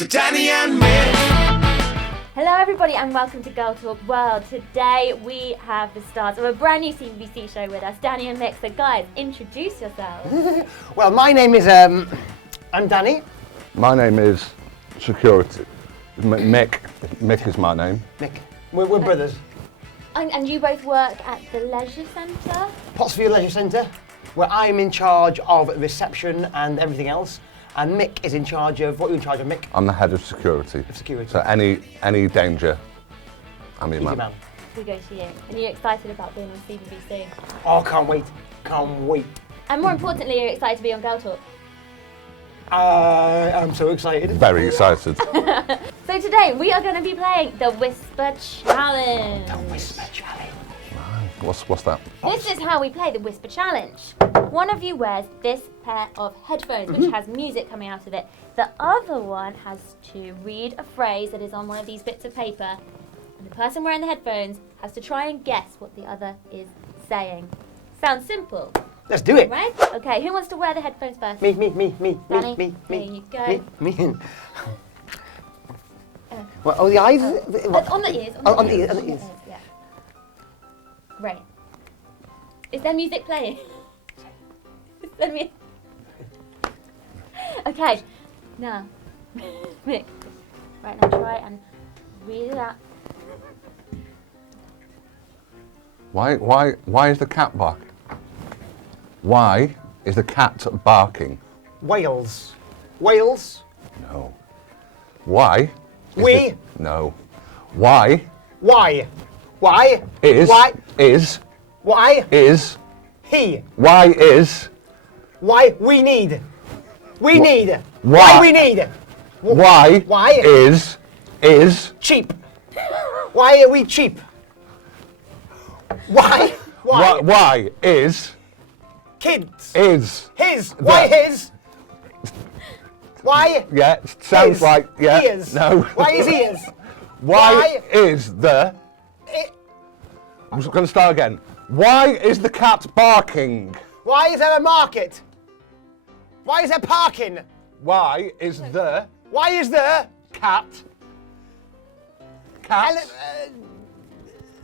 to Danny and Mick. Hello everybody and welcome to Girl Talk World. Today we have the stars of a brand new CBBC show with us, Danny and Mick. So guys, introduce yourselves. Well, my name is, I'm Danny. My name is Security. Mick. Mick is my name. Mick. We're brothers. And you both work at the Leisure Centre? Pottsfield Leisure Centre, where I'm in charge of reception and everything else. And Mick is in charge of, what are you in charge of, Mick? I'm the head of security. Of security. So any danger, I'm your Easy man. We go to you. And you're excited about being on CBBC? Oh, can't wait. Can't wait. And more importantly, you're excited to be on Girl Talk? I'm so excited. Very excited. So today we are going to be playing the Whisper Challenge. The Whisper Challenge. What's that? This is how we play the Whisper Challenge. One of you wears this pair of headphones, which has music coming out of it. The other one has to read a phrase that is on one of these bits of paper, and the person wearing the headphones has to try and guess what the other is saying. Sounds simple, Let's do it. right? Okay, who wants to wear the headphones first? Me. Danny, Me. there you go. Me. What, oh, the eyes? On the ears. On the ears. Yeah. Right. Is there music playing? Is there music? Okay. Now, Mick. Right now, try and read it out. Why is the cat barking? Why is the cat barking? Wales. Wales. No. Why? We. No. Why Why? Why? is Why? is Why? is He. why is Why we need. We need. Why? Why we need. why Why? is Cheap. Why are we cheap? Why? why is Kids. is His. Why his? Why? yeah sounds His. like yeah Ears. no Why is ears? why is the I- I'm just going to start again. Why is the cat barking? Why is there a market? Why is there parking? Why is the Why is there cat ele-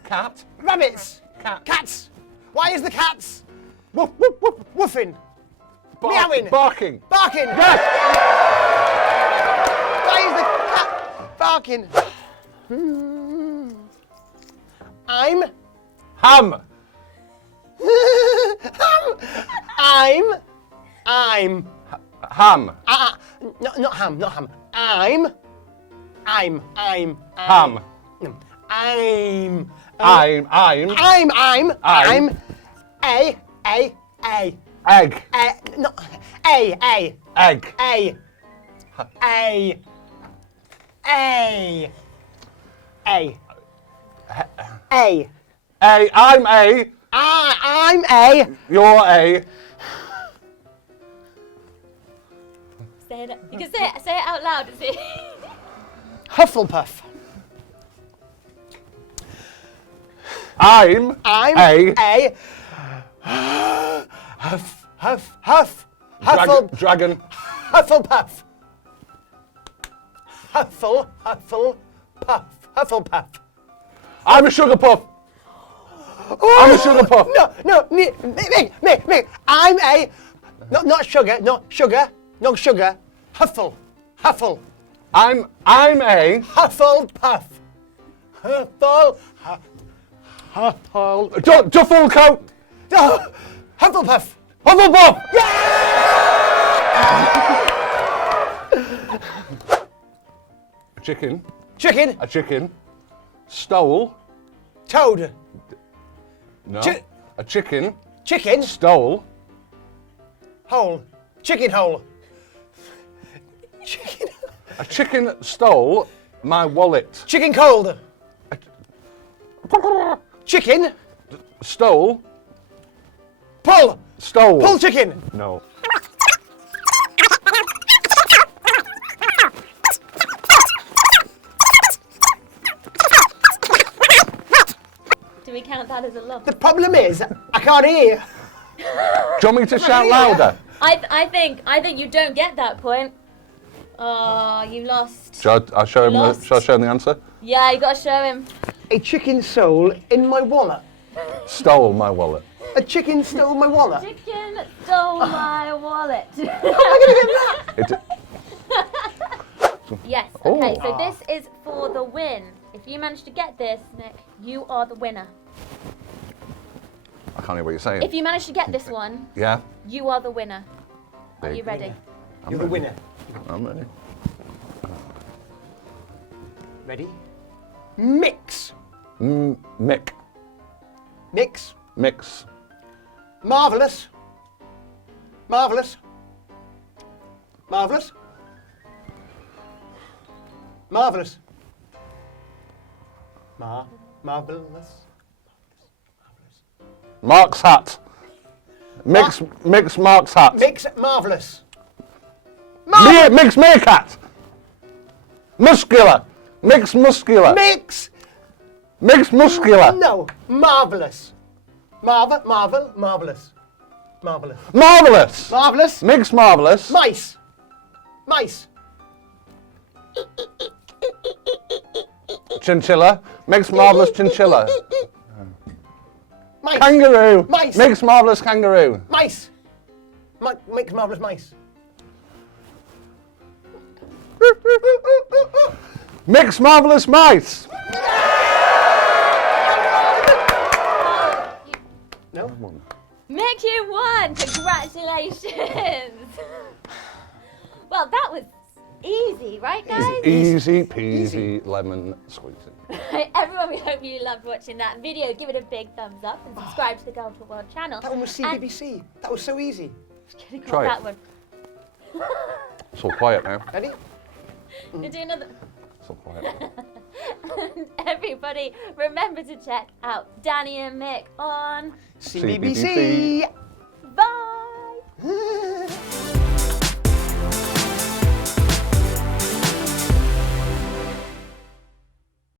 cat rabbits? cat Cats. Why is the cats woof woof woof woofing? bark- Meowing. barking? Barking. Yes. Why is the cat barking? I'm. Ham. I'm. Ham. Not ham. I'm. Ham. I'm. A. Egg. No. A. Egg. I'm A. I'm A. You're A. Say it. You can say it out loud. Is it? Hufflepuff. I'm A. Dragon. Hufflepuff. Hufflepuff. I'm a sugar puff. I'm a sugar puff. No, me. I'm a, not sugar, Huffle. I'm a Hufflepuff. duffel coat. Hufflepuff. Hufflepuff. Chicken. A chicken stole. Toad. No. Chi- A chicken Chicken. stole. Hole. Chicken hole. Chicken. A chicken stole my wallet. Chicken cold. Chicken. Stole. Pull. Stole. Pull chicken. No. Do we count that as a loss? The problem is, I can't hear. Do you want me to shout louder? I think you don't get that point. Oh, you lost. Shall I show him? Lost. Shall I show him the answer? Yeah, you got to show him. A chicken soul in my wallet. Stole my wallet. A chicken stole my wallet. Chicken stole my wallet. It, Yes, Oh. okay, so this is for the win. If you manage to get this, Nick, you are the winner. I can't hear what you're saying. If you manage to get this one, Yeah. you are the winner. Are Big you ready? You're the winner. I'm ready. Ready? Mix. Mick. Mix. Mix. Marvellous. Marvellous. Marvellous. Marvellous. Marvellous. Mark's hat. Mix Mark's hat. Mix marvellous. Mix meerkat. Muscular. Mix muscular. Mix. Mix muscular. No. Marvellous. Marvellous. Marvellous. Marvellous. Marvellous. Mix marvellous. Mice. Mice. Chinchilla. Mix marvellous chinchilla. Mice. Kangaroo. Mice. Mix marvellous kangaroo. Mice. Mix marvellous mice. Mix marvellous mice. No? Mick, you won! Congratulations! Well, that was easy, right, guys? Easy peasy lemon squeezy. Everyone, we hope you loved watching that video. Give it a big thumbs up and subscribe to the Girl Talk World channel. That one was CBBC. That was so easy. Try that it. one. It's all quiet now. Ready? To do another. It's all quiet. And everybody, remember to check out Danny and Mick on CBBC.